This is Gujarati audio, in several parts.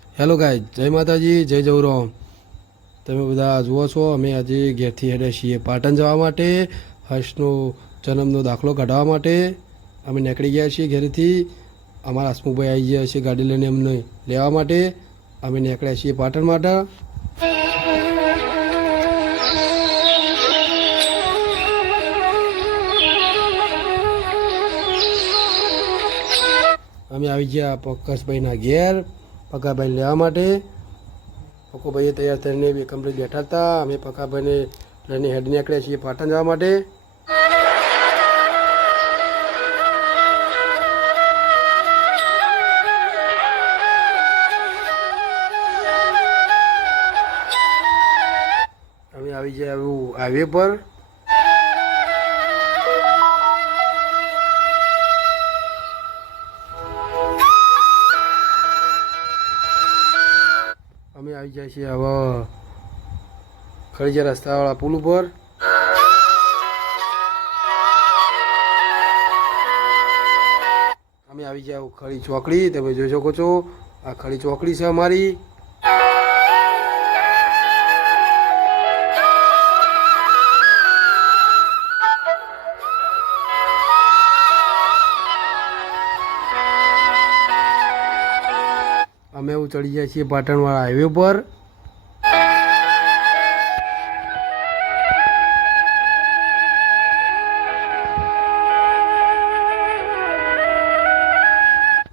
હેલો ગાય, જય માતાજી, જય જવરામ. તમે બધા જુઓ છો, અમે આજે ઘેરથી હેડ્યા છીએ પાટણ જવા માટે. હર્ષનો જન્મનો દાખલો કાઢવા માટે અમે નીકળી ગયા છીએ ઘરેથી. અમારા હસમુખભાઈ આવી ગયા છે ગાડી લઈને અમને લેવા માટે. અમે નીકળ્યા છીએ પાટણ માટે. અમે આવી ગયા પંકજભાઈના ઘેર પકાભાઈ લેવા માટે. પકોભાઈએ તૈયાર થઈને બે કમ્પ્લીટ બેઠા હતા. અમે પકાભાઈને લઈને હેડ નીકળ્યા છીએ પાટણ જવા માટે. અમે આવી ગયા એવું હાઈવે પર. અમે આવી જાય છીએ હવે ખડીજા રસ્તાવાળા પુલ ઉપર. અમે આવી જાય ખડી ચોકડી. તમે જોઈ શકો છો આ ખડી ચોકડી છે અમારી. અમે એવું ચડી જાય છીએ પાટણવાળા હાઈવે પર.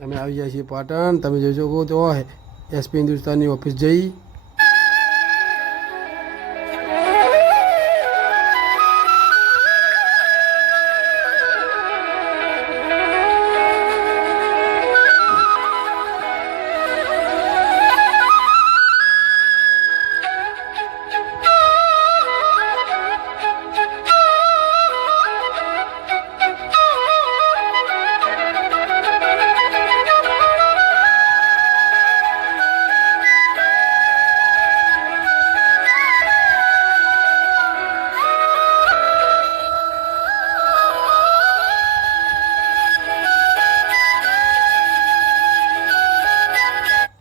અમે આવી જાય છીએ પાટણ. તમે જોઈ શકો તો એસપી હિન્દુસ્તાનની ઓફિસ જઈ.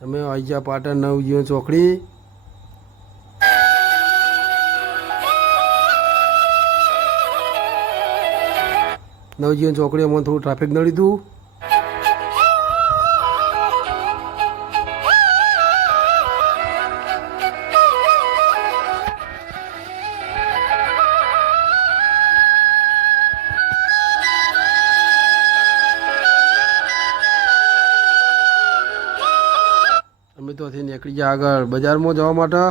અમે આવી ગયા પાટણ નવજીવન ચોકડી. નવજીવન ચોકડી અમને થોડું ટ્રાફિક નડ્યું હતું. અમે તો અહીંથી નીકળી ગયા આગળ બજારમાં જવા માટે.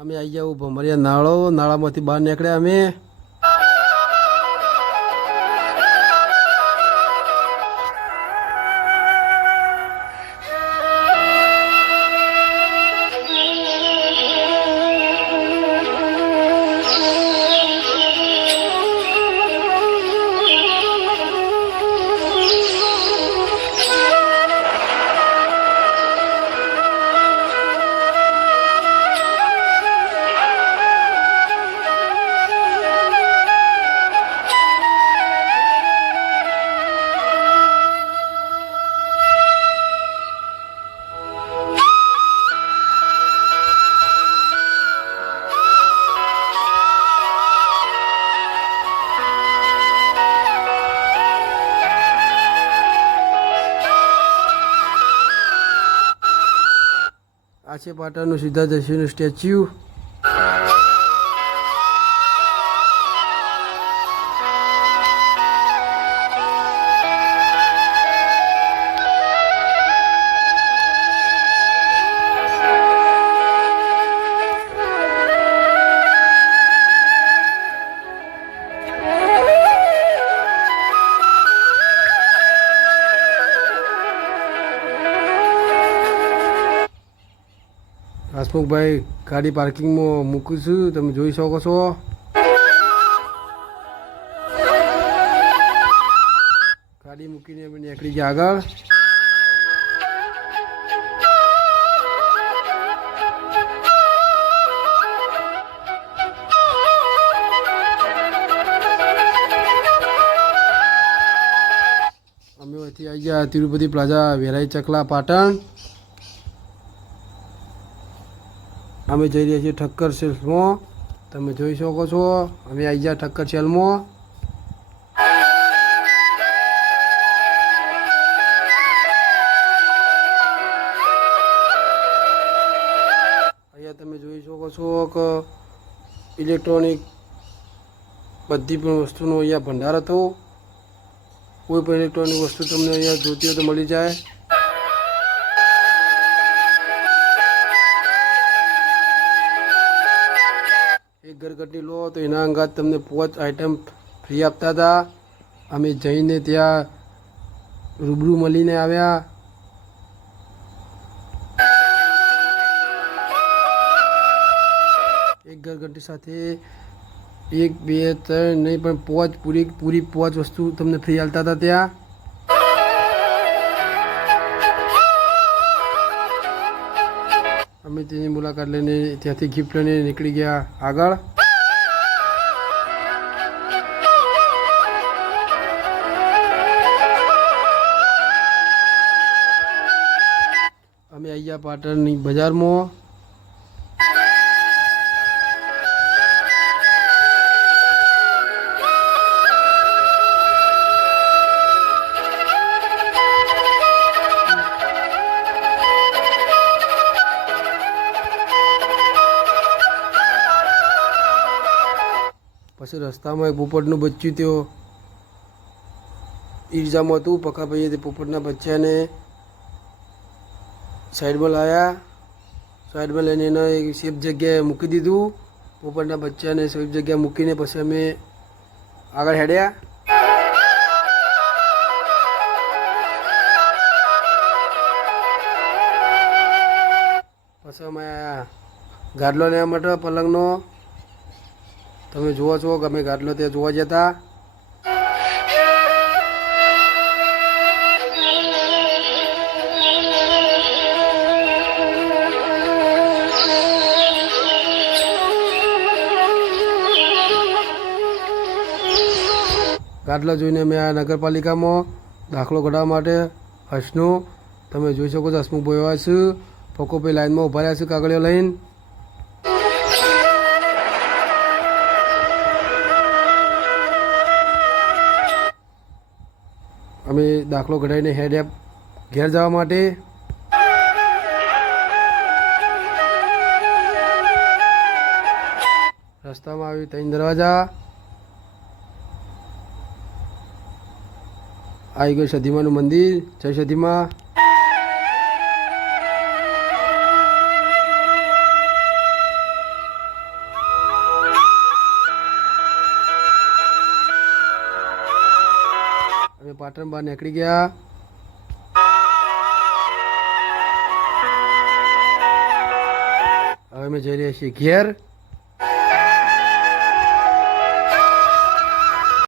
અમે આવી ગયા ભમરિયા નાળો. નાળામાંથી બહાર નીકળ્યા અમે. આ છે પાટણનું સીધા જશીનું સ્ટેચ્યુ. હસમુખભાઈ ગાડી પાર્કિંગમાં મૂકું છું, તમે જોઈ શકો છો. ગાડી મૂકીને અમે નીકળી ગયા આગળ. ગયા તિરુપતિ પ્લાઝા વેરાઈ ચકલા પાટણ. અમે જઈ રહ્યા છીએ ઠક્કર સેલ્સમાં. તમે જોઈ શકો છો અમે આવી ગયા ઠક્કર સેલમાં. અહીંયા તમે જોઈ શકો છો કે ઇલેક્ટ્રોનિક બધી પણ વસ્તુનો અહીંયા ભંડાર હતો. કોઈ પણ ઇલેક્ટ્રોનિક વસ્તુ તમને અહીંયા જોતી હોય તો મળી જાય. એક ઘરઘટી લો તો એના અંગાત તમને 5 આઈટમ ફ્રી આપતા હતા. અમે જઈને ત્યાં રૂબરૂ મળીને આવ્યા. એક ઘરઘટી સાથે 1 2 3 નહીં પણ 5 પૂરી 5 વસ્તુ તમને ફ્રી આપતા હતા ત્યાં. અમે તેની મુલાકાત લઈને ત્યાંથી ગિફ્ટ લઈને નીકળી ગયા આગળ. અમે આવી ગયા પાટણની બજારમાં. પછી રસ્તામાં એક પોપટનું બચ્ચું તેઓ ઈર્જામાં હતું. પકાભાઈએ તે પોપટના બચ્ચાને સાઈડમાં લાવ્યા. સાઈડમાં લઈને એને એક સેફ જગ્યાએ મૂકી દીધું. પોપટના બચ્ચાને સેફ જગ્યાએ મૂકીને પછી અમે આગળ હેડ્યા. પછી અમે ગાડલો લેવા માટે પલંગનો. તમે જુઓ છો કે અમે ગાડલો ત્યાં જોવા જતા. ગાડલો જોઈને અમે આ નગરપાલિકામાં દાખલો કઢાવવા માટે હસનો. તમે જોઈ શકો છો હસમુખભાઈ આવ્યા છે. પકોભાઈ લાઈનમાં ઊભા રહ્યા છે કાગળિયો લઈને. અમે દાખલો કઢાવીને હેડ્યા ઘેર જવા માટે. રસ્તામાં આવી 3 દરવાજા. આવી ગયું સધીમાનું મંદિર. જય સધીમા. અમે પાટણ બહાર નીકળી ગયા. હવે અમે જઈ રહ્યા છીએ ઘેર.